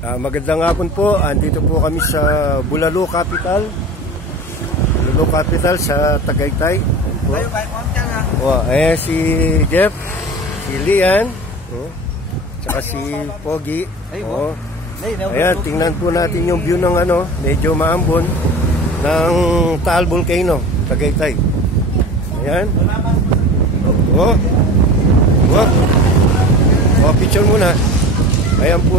Magandang hapon po. Andito po kami sa Bulalo Capital. Bulalo Capital sa Tagaytay. Ayan si Jeff, si Lian, tsaka si Pogi. Ayan, tingnan po natin yung view ng medyo maambon ng Taal Volcano, Tagaytay. Ayan. Picture muna. Ayan po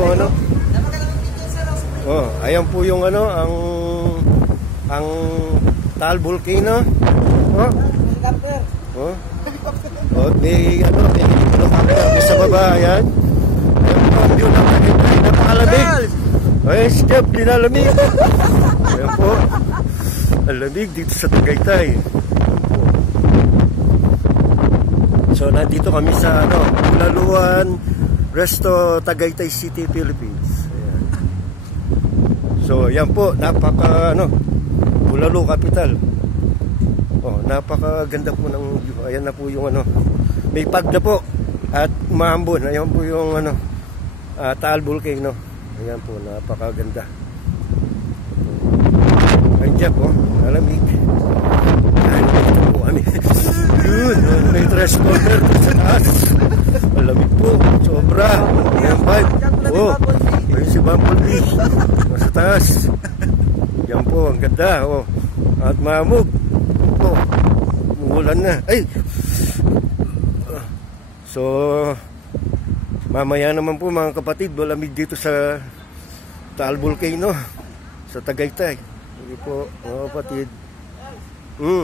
ayan po yung ang Taal Volcano. May helicopter sa baba. Ayan. Ayan po ang view ng Tagaytay. Napakalamig. Ayan, Step, dinalamig. Ayan po. Ang lamig dito sa Tagaytay. So, nandito kami sa Bulaluan Resto, Tagaytay City, Philippines. Ayan. So, yan po, napaka Bulalo Capital. Napakaganda po ng view. Ayan na po yung may pag na po at maambon. Ayan po yung Taal Volcano. Ayan po, napakaganda. Ayan po, alamig. Ayan po kami. Yun, may transporter sa taas. Malamig po, sobra. Ayan, vibe. Ayun si Bumblebee. Nasa taas. Yan po, ang ganda. At maamog. Umuulan na. Ay! So, mamaya naman po mga kapatid, malamig dito sa Taal Volcano, sa Tagaytay. Hindi po, mga kapatid.